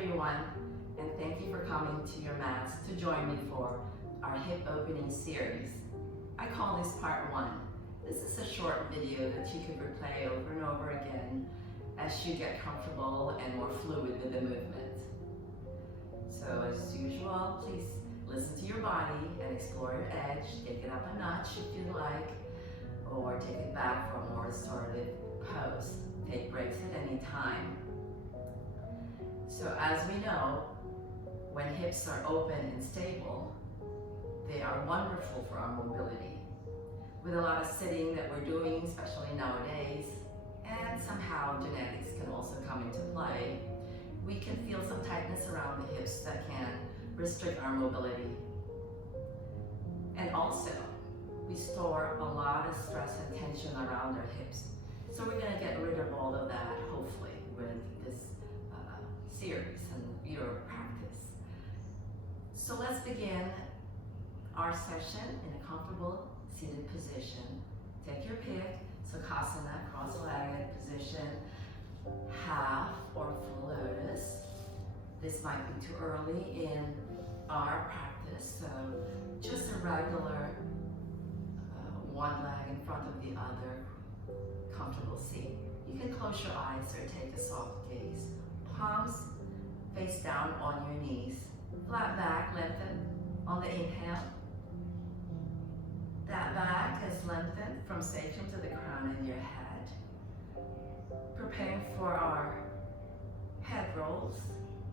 everyone, and thank you for coming to your mats to join me for our hip opening series. I call this part 1. This is a short video that you can replay over and over again as you get comfortable and more fluid with the movement. So as usual, please listen to your body and explore your edge. Take it up a notch if you like, or take it back for a more restorative pose. Take breaks at any time. So as we know, when hips are open and stable, they are wonderful for our mobility. With a lot of sitting that we're doing, especially nowadays, and somehow genetics can also come into play, we can feel some tightness around the hips that can restrict our mobility. And also, we store a lot of stress and tension around our hips. So we're going to get rid of all of that, hopefully, with this series and your practice. So let's begin our session in a comfortable seated position. Take your pick, Sukhasana, cross-legged position, half or full lotus. This might be too early in our practice, so just a regular one leg in front of the other, comfortable seat. You can close your eyes or take a soft gaze. Palms face down on your knees. Flat back, lengthen on the inhale. That back is lengthened from sacrum to the crown of your head. Preparing for our head rolls.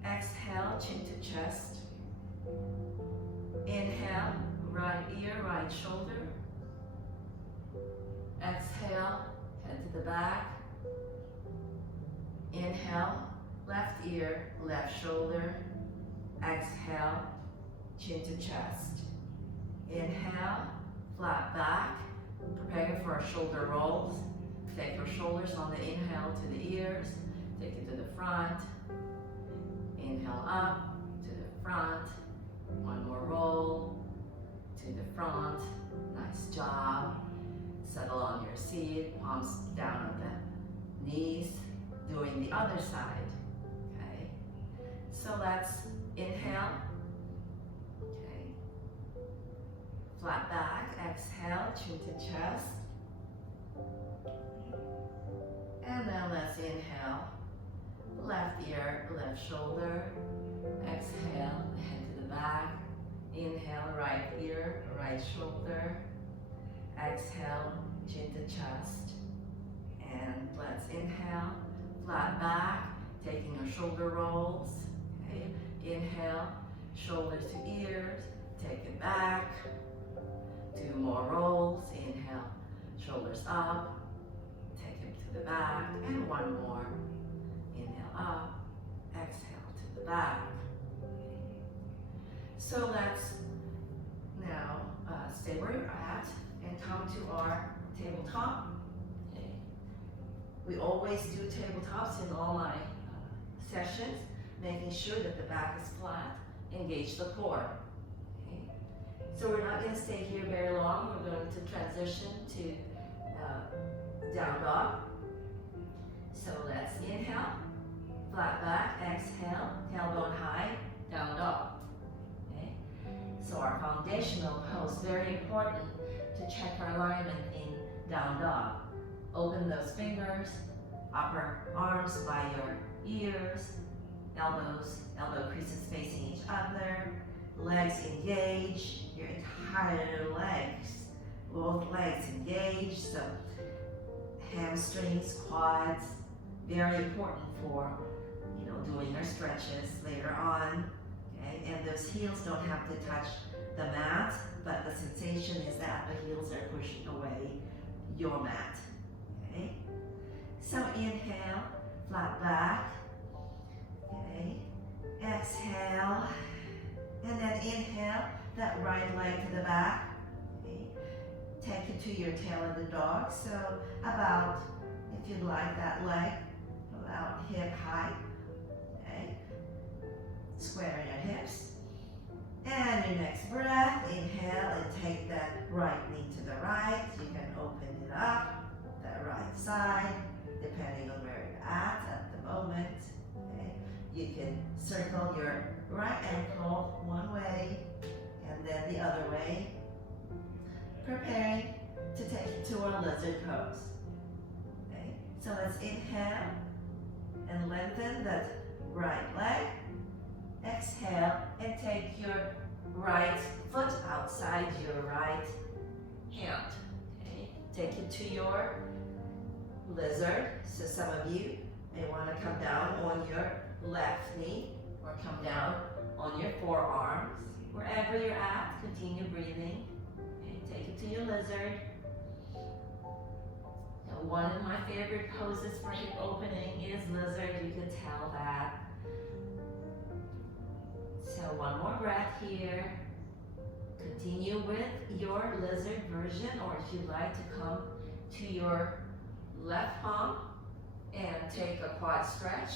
Exhale, chin to chest. Inhale, right ear, right shoulder. Exhale, head to the back. Inhale, left ear, left shoulder. Exhale, chin to chest. Inhale, flat back, preparing for our shoulder rolls. Take your shoulders on the inhale to the ears, take it to the front. Inhale up, to the front. One more roll, to the front. Nice job. Settle on your seat, palms down on the knees. Doing the other side, okay? So let's inhale, okay? Flat back, exhale, chin to chest. And then let's inhale, left ear, left shoulder. Exhale, head to the back. Inhale, right ear, right shoulder. Exhale, chin to chest. And let's inhale, flat back, taking your shoulder rolls. Okay. Inhale, shoulders to ears, take it back. 2 more rolls. Inhale, shoulders up, take it to the back, and 1 more. Inhale up, exhale to the back. Okay. So let's now stay where you're at and come to our tabletop. Okay. We always do tabletops in all my sessions, making sure that the back is flat. Engage the core. Okay. So we're not going to stay here very long. We're going to transition to down dog. So let's inhale, flat back, exhale, tailbone high, down dog. Okay. So our foundational pose, very important to check our alignment in down dog. Open those fingers, upper arms by your ears, elbow creases facing each other, legs engage, your entire legs, both legs engaged, so hamstrings, quads, very important for doing our stretches later on. Okay? And those heels don't have to touch the mat, but the sensation is that the heels are pushing away your mat. Okay? So inhale, flat back. Okay. Exhale, and then inhale, that right leg to the back. Okay. Take it to your tail of the dog. So about, if you'd like that leg, about hip height. Okay. Square your hips. And your next breath, inhale and take that right knee to the right. You can open it up, that right side, depending on where you're at the moment. Okay. You can circle your right ankle one way and then the other way, preparing to take you to our lizard pose. Okay, so let's inhale and lengthen that right leg. Exhale and take your right foot outside your right hand. Okay, take it to your lizard. So some of you may want to come down on your left knee or come down on your forearms. Wherever you're at, continue breathing. Okay, take it to your lizard. Now, one of my favorite poses for hip opening is lizard. You can tell that. So one more breath here. Continue with your lizard version, or if you'd like to come to your left palm and take a quad stretch.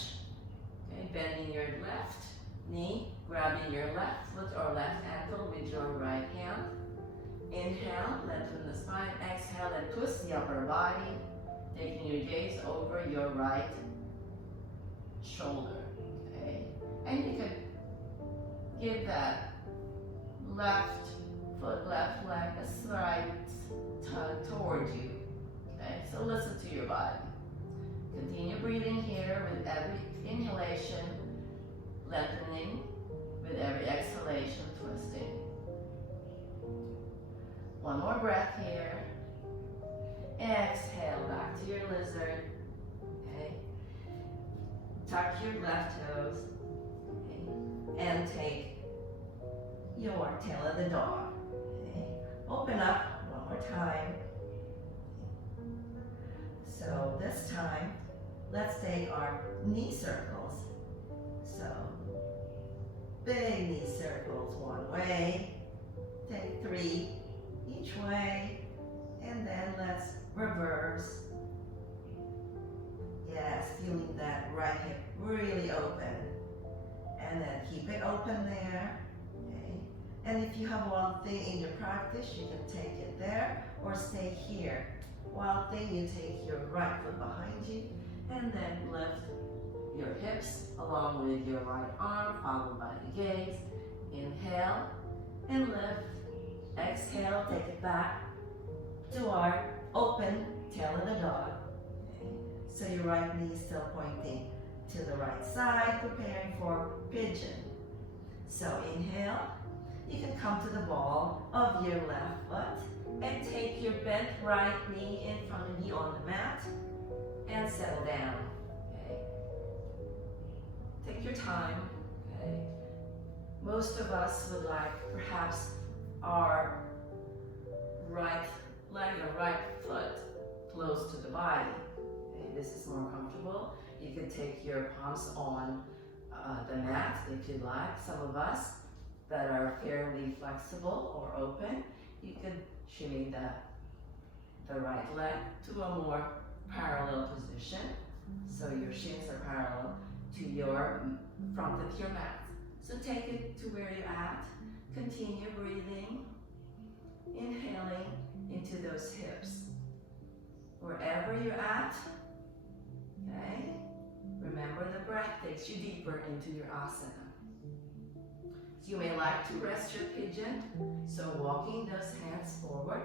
Okay, bending your left knee, grabbing your left foot or left ankle with your right hand. Inhale, lengthen the spine. Exhale and twist the upper body, taking your gaze over your right shoulder. Okay, and you can give that left foot, left leg a slight tug towards you. Okay, so listen to your body. Continue breathing here with every inhalation, lengthening, with every exhalation, twisting. One more breath here. Exhale back to your lizard. Okay. Tuck your left toes. Okay. And take your tail of the dog. Okay. Open up one more time. So this time, let's take our knee circles. So big knee circles one way, take 3 each way, and then let's reverse. Yes, feeling that right hip really open. And then keep it open there. Okay. And if you have one thing in your practice, you can take it there or stay here. One thing, you take your right foot behind you and then lift your hips along with your right arm, followed by the gaze. Inhale and lift. Exhale, take it back to our open tail of the dog. Okay. So your right knee is still pointing to the right side, preparing for pigeon. So inhale, you can come to the ball of your left foot and take your bent right knee in front of you on the mat and settle down. Okay. Take your time. Okay. Most of us would like perhaps our right leg or right foot close to the body. Okay. This is more comfortable. You can take your palms on the mat if you like. Some of us that are fairly flexible or open, you could shimmy the right leg to a more parallel position. So your shins are parallel to your front of your mat. So take it to where you're at. Continue breathing, inhaling into those hips. Wherever you're at, okay? Remember the breath takes you deeper into your asana. You may like to rest your pigeon, so walking those hands forward.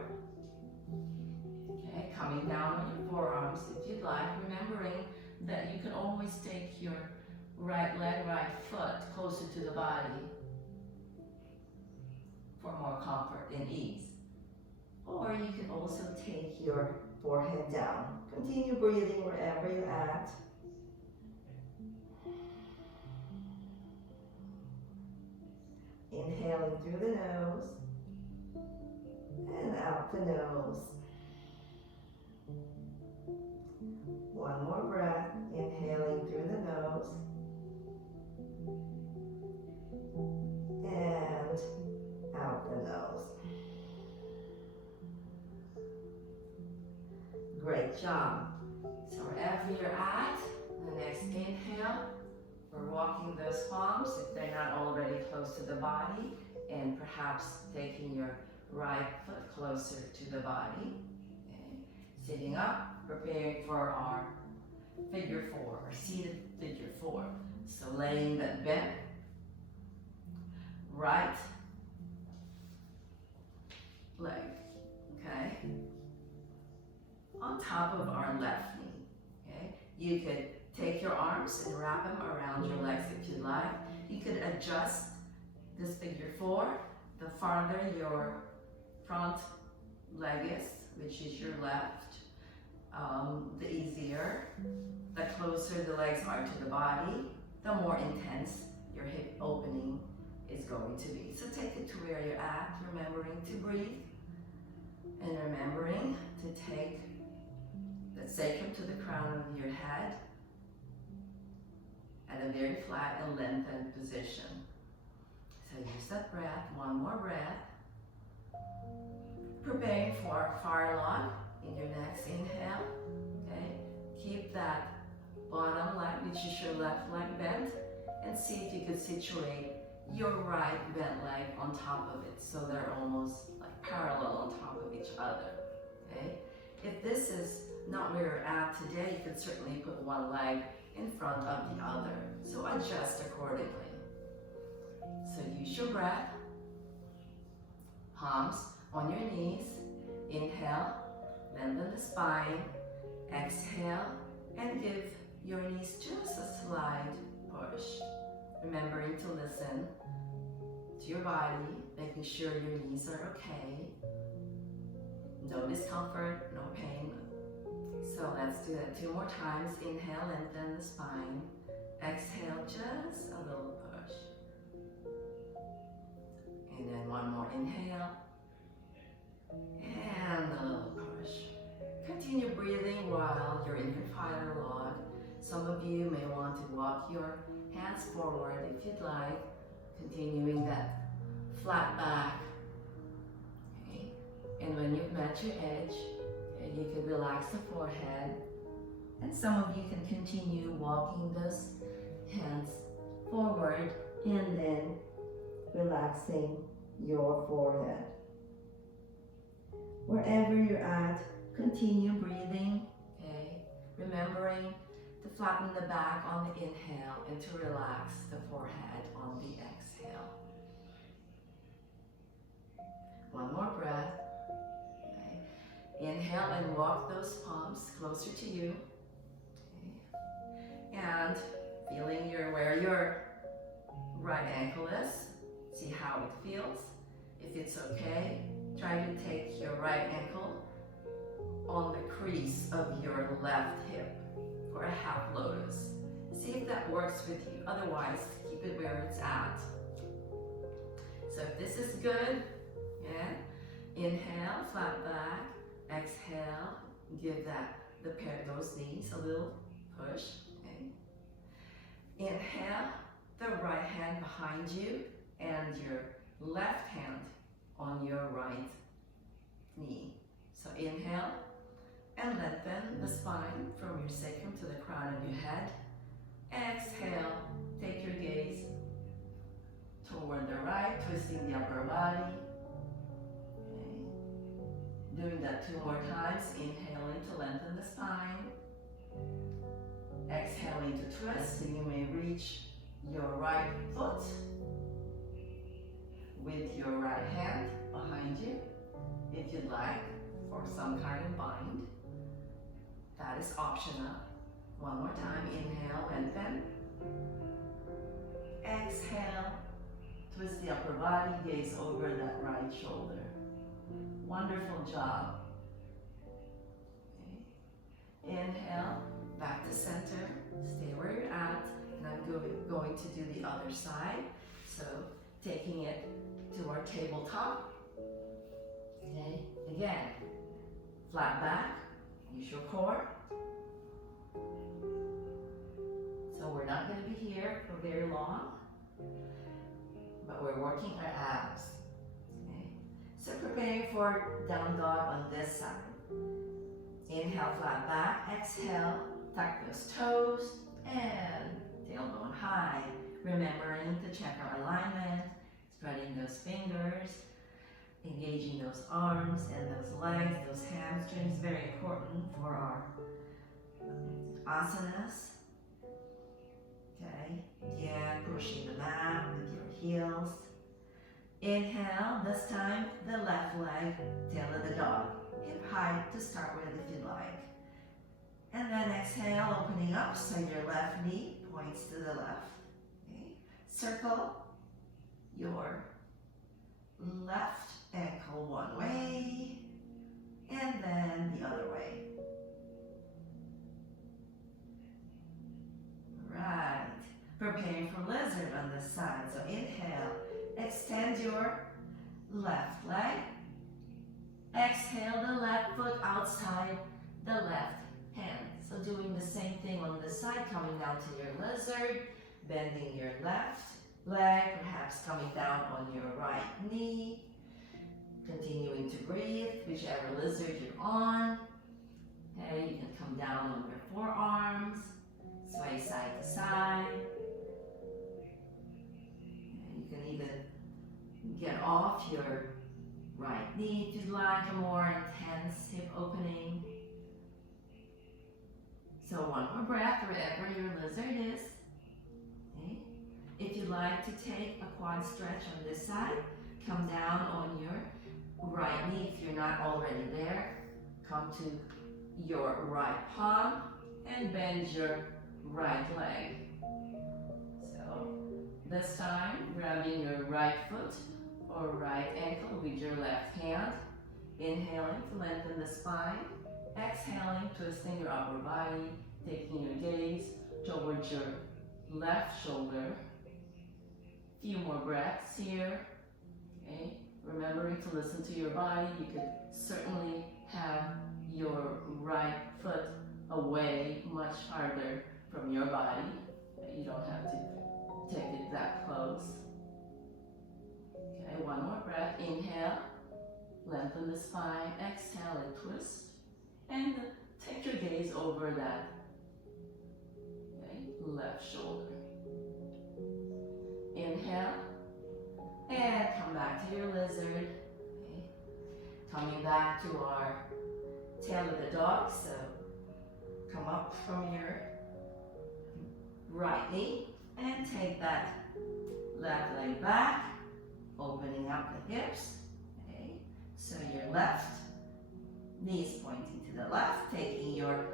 Okay, coming down on your forearms if you'd like, remembering that you can always take your right leg, right foot closer to the body for more comfort and ease. Or you can also take your forehead down. Continue breathing wherever you're at. Inhaling through the nose and out the nose. One more breath, inhaling through the nose and out the nose. Great job. So wherever you're at, the next inhale, we're walking those palms if they're not already close to the body, and perhaps taking your right foot closer to the body. Okay. Sitting up, preparing for our figure four or seated figure four. So laying that bent, right leg, okay, on top of our left knee, okay. You could take your arms and wrap them around your legs if you'd like. You could adjust this figure four. The farther your front leg is, which is your left, the easier. The closer the legs are to the body, the more intense your hip opening is going to be. So take it to where you're at, remembering to breathe and remembering to take the sacrum to the crown of your head at a very flat and lengthened position. So use that breath, one more breath. Preparing for fire log in your next inhale, okay? Keep that bottom leg, which is your left leg, bent, and see if you could situate your right bent leg on top of it so they're almost like parallel on top of each other, okay? If this is not where you're at today, you could certainly put one leg in front of the other, so adjust accordingly. So use your breath, palms on your knees, inhale, lengthen the spine, exhale, and give your knees just a slight push. Remembering to listen to your body, making sure your knees are okay. No discomfort, no pain. So let's do that 2 more times. Inhale, lengthen the spine. Exhale, just a little push. And then 1 more inhale. And a little push. Continue breathing while you're in your fire log. Some of you may want to walk your hands forward if you'd like, continuing that flat back. Okay. And when you've met your edge, okay, you can relax the forehead. And some of you can continue walking those hands forward and then relaxing your forehead. Wherever you're at, continue breathing, okay? Remembering to flatten the back on the inhale and to relax the forehead on the exhale. 1 more breath, okay? Inhale and walk those palms closer to you, okay? And feeling where your right ankle is, see how it feels. If it's okay, try to take your right ankle on the crease of your left hip for a half lotus. See if that works with you. Otherwise, keep it where it's at. So if this is good, yeah, inhale, flat back. Exhale, give those knees a little push. Okay. Inhale, the right hand behind you and your left hand on your right knee. So inhale and lengthen the spine from your sacrum to the crown of your head. Exhale, take your gaze toward the right, twisting the upper body. Okay. Doing that 2 more times. Inhaling to lengthen the spine. Exhaling to twist, so you may reach your right foot with your right hand behind you, if you'd like, for some kind of bind. That is optional. 1 more time. Inhale, lengthen. Exhale, twist the upper body, gaze over that right shoulder. Wonderful job. Okay. Inhale, back to center. Stay where you're at. And I'm going to do the other side. So taking it to our tabletop. Okay. Again, flat back. Use your core. So we're not going to be here for very long, but we're working our abs. Okay. So preparing for down dog on this side. Inhale, flat back. Exhale, tuck those toes and tailbone high. Remembering to check our alignment, spreading those fingers, engaging those arms and those legs, those hamstrings, very important for our asanas. Okay, again, pushing the mat with your heels. Inhale, this time the left leg, tail of the dog. Hip height to start with if you like. And then exhale, opening up so your left knee points to the left. Okay. Circle your left ankle one way and then the other way. Right. Preparing for lizard on this side. So inhale, extend your left leg. Exhale the left foot outside the left hand. So doing the same thing on this side, coming down to your lizard, bending your left leg, perhaps coming down on your right knee. Continuing to breathe, whichever lizard you're on. Okay, you can come down on your forearms, sway side to side. And you can even get off your right knee if you'd like, a more intense hip opening. So one more breath wherever your lizard is. Okay. If you'd like to take a quad stretch on this side, come down on your right knee if you're not already there. Come to your right palm and bend your right leg. So this time, grabbing your right foot or right ankle with your left hand. Inhaling to lengthen the spine. Exhaling, twisting your upper body, taking your gaze towards your left shoulder. Few more breaths here. Okay. Remembering to listen to your body. You could certainly have your right foot away much farther from your body. You don't have to take it that close. Okay, one more breath. Inhale, lengthen the spine. Exhale and twist. And take your gaze over that left shoulder. Inhale. And come back to your lizard. Okay. Coming back to our tail of the dog. So come up from your right knee and take that left leg back, opening up the hips. Okay. So your left knees pointing to the left, taking your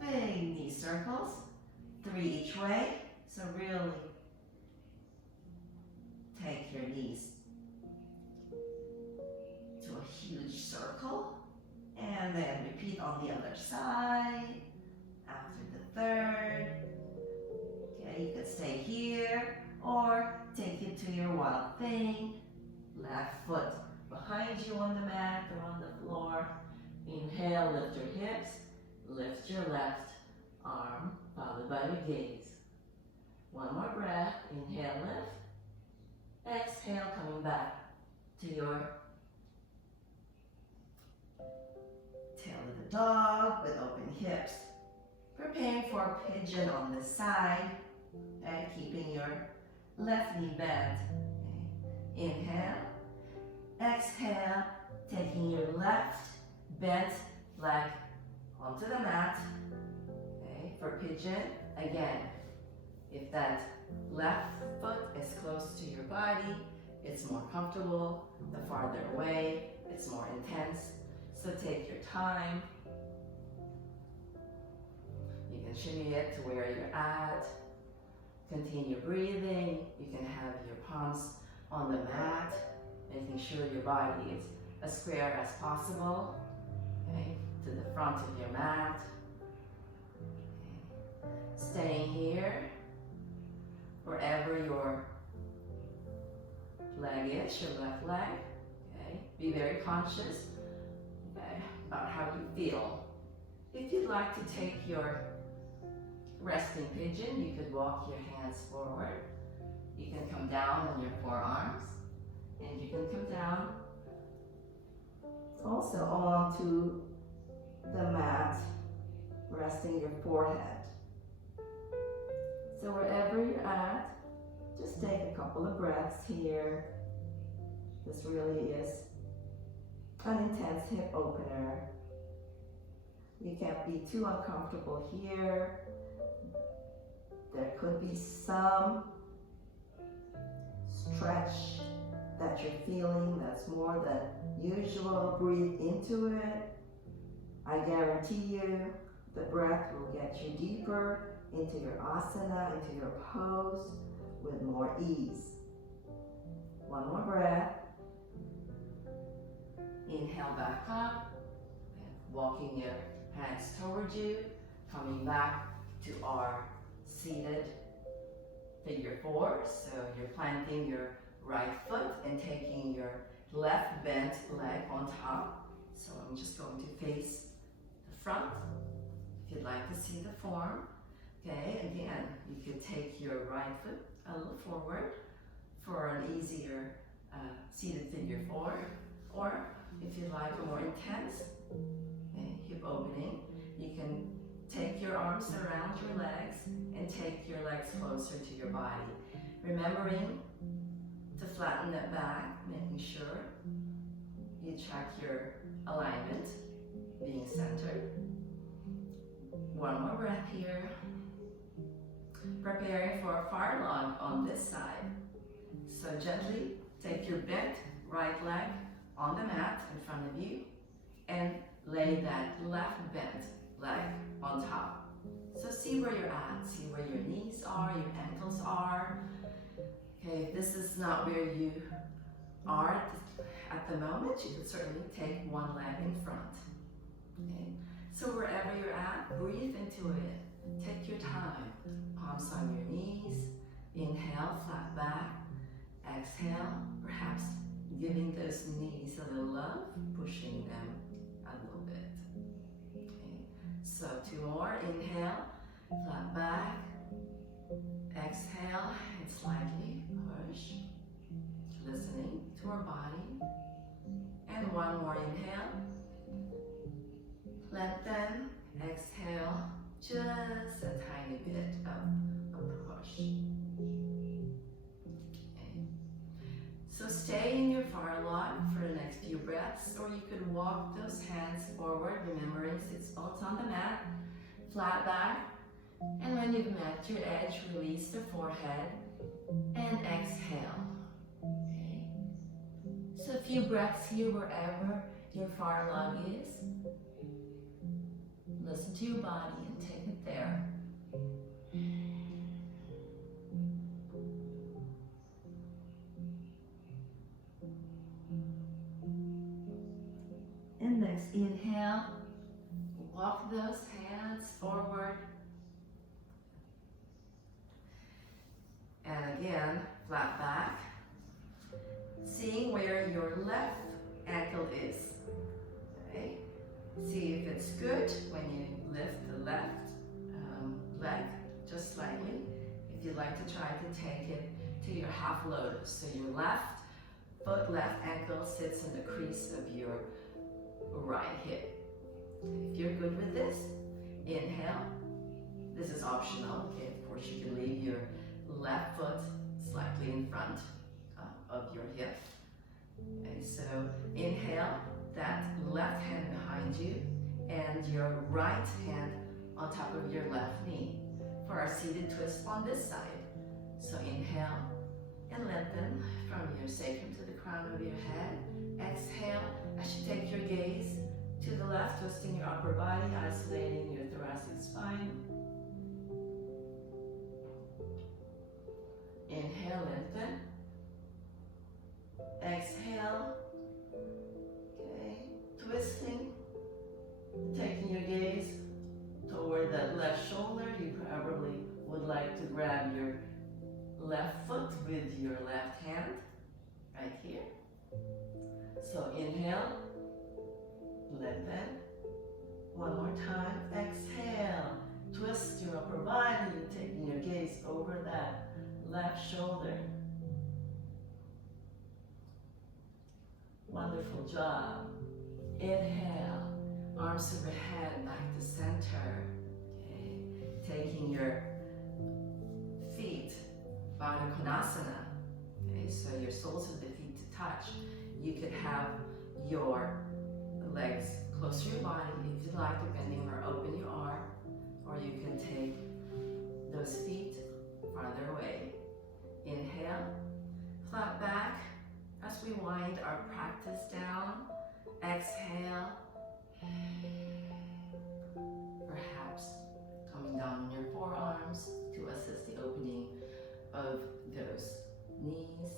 big knee circles, 3 each way. So really take your knees to a huge circle and then repeat on the other side after the third. Okay, you could stay here or take it to your wild thing. Left foot behind you on the mat or on the floor. Inhale, lift your hips, lift your left arm, followed by your gaze. One more breath. Inhale, lift. Exhale, coming back to your tail of the dog with open hips. Preparing for pigeon on this side and keeping your left knee bent. Okay. Inhale. Exhale, taking your left bent leg onto the mat. Okay. For pigeon, again, if that left foot is close to your body, it's more comfortable. The farther away, it's more intense. So take your time. You can shimmy it to where you're at. Continue breathing. You can have your palms on the mat, making sure your body is as square as possible. Okay, to the front of your mat. Okay. Staying here. Wherever your leg is, your left leg, okay? Be very conscious, okay, about how you feel. If you'd like to take your resting pigeon, you could walk your hands forward. You can come down on your forearms, and you can come down also onto the mat, resting your forehead. So wherever you're at, just take a couple of breaths here. This really is an intense hip opener. You can't be too uncomfortable here. There could be some stretch that you're feeling that's more than usual. Breathe into it. I guarantee you the breath will get you deeper into your asana, into your pose with more ease. One more breath. Inhale back up, walking your hands towards you, coming back to our seated figure four. So you're planting your right foot and taking your left bent leg on top. So I'm just going to face the front. If you'd like to see the form, okay, again, you could take your right foot a little forward for an easier seated figure four, or if you'd like a more intense hip opening, you can take your arms around your legs and take your legs closer to your body. Remembering to flatten that back, making sure you check your alignment, being centered. One more breath here. Preparing for a fire log on this side. So gently take your bent right leg on the mat in front of you and lay that left bent leg on top. So see where you're at, see where your knees are, your ankles are. Okay, if this is not where you are at the moment, you could certainly take one leg in front. Okay, so wherever you're at, breathe into it. Take your time. Palms on your knees. Inhale, flat back. Exhale, perhaps giving those knees a little love, pushing them a little bit. Okay. So 2 more. Inhale, flat back. Exhale, and slightly push. Listening to our body. And 1 more. Inhale. Lengthen. Exhale. Just a tiny bit of a push. Okay. So stay in your fire log for the next few breaths, or you could walk those hands forward, remembering sits bones on the mat, flat back, and when you've met your edge, release the forehead and exhale. Okay. So a few breaths here wherever your fire log is. Listen to your body and take it there. And next, inhale. Walk those hands forward. And again, flat back. Seeing where your left ankle is. Okay. See if it's good when you lift the left leg just slightly. If you'd like to try to take it to your half lotus. So your left foot, left ankle sits in the crease of your right hip. If you're good with this, inhale. This is optional. Okay, of course you can leave your left foot slightly in front of your hip. Okay, so inhale. That left hand behind you and your right hand on top of your left knee for our seated twist on this side. So inhale and lengthen from your sacrum to the crown of your head. Exhale as you take your gaze to the left, twisting your upper body, isolating your thoracic spine. Inhale, lengthen. Exhale. Twisting, taking your gaze toward that left shoulder. You probably would like to grab your left foot with your left hand, right here. So inhale, lengthen. 1 more time, exhale. Twist your upper body, taking your gaze over that left shoulder. Wonderful job. Inhale, arms overhead, back to center. Okay. Taking your feet, Baddha Konasana. Okay, so your soles of the feet to touch. You could have your legs close to your body if you like, depending where open you are, or you can take those feet farther away. Inhale, flat back as we wind our practice down. Exhale, perhaps coming down on your forearms to assist the opening of those knees.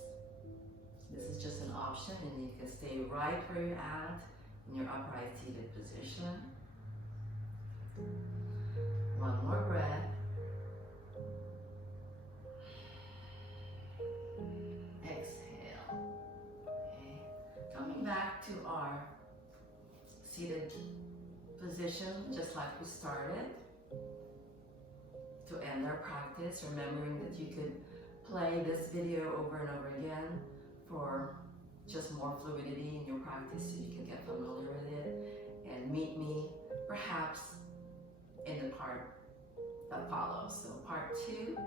This is just an option, and you can stay right where you're at in your upright seated position. One more breath. Exhale. Okay. Coming back to our seated position, just like we started. To end our practice, remembering that you could play this video over and over again for just more fluidity in your practice so you can get familiar with it, and meet me perhaps in the part that follows. So part 2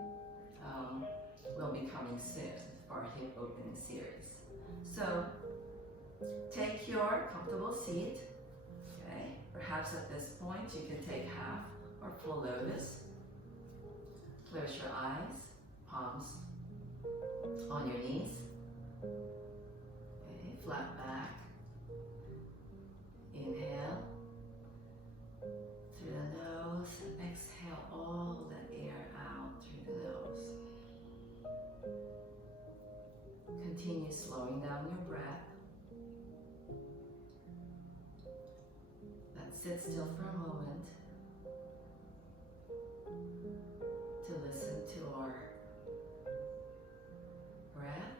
will be coming soon for our hip opening series. So take your comfortable seat. Okay, perhaps at this point you can take half or full lotus. Close your eyes, palms on your knees. Okay, flat back. Inhale through the nose and exhale all that air out through the nose. Continue slowing down your breath. Let's sit still for a moment to listen to our breath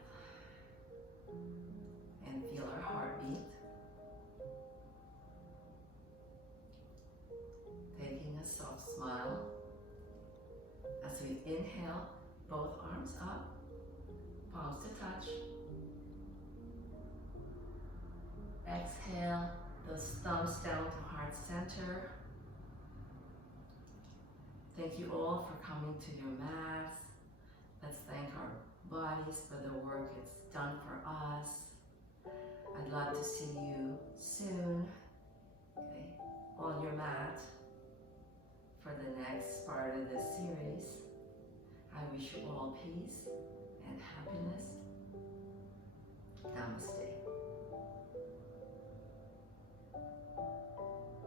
and feel our heartbeat. Taking a soft smile as we inhale, both arms up, palms to touch. Exhale, those thumbs down to heart center. Thank you all for coming to your mats. Let's thank our bodies for the work it's done for us. I'd love to see you soon, okay, on your mat for the next part of this series. I wish you all peace and happiness. Namaste.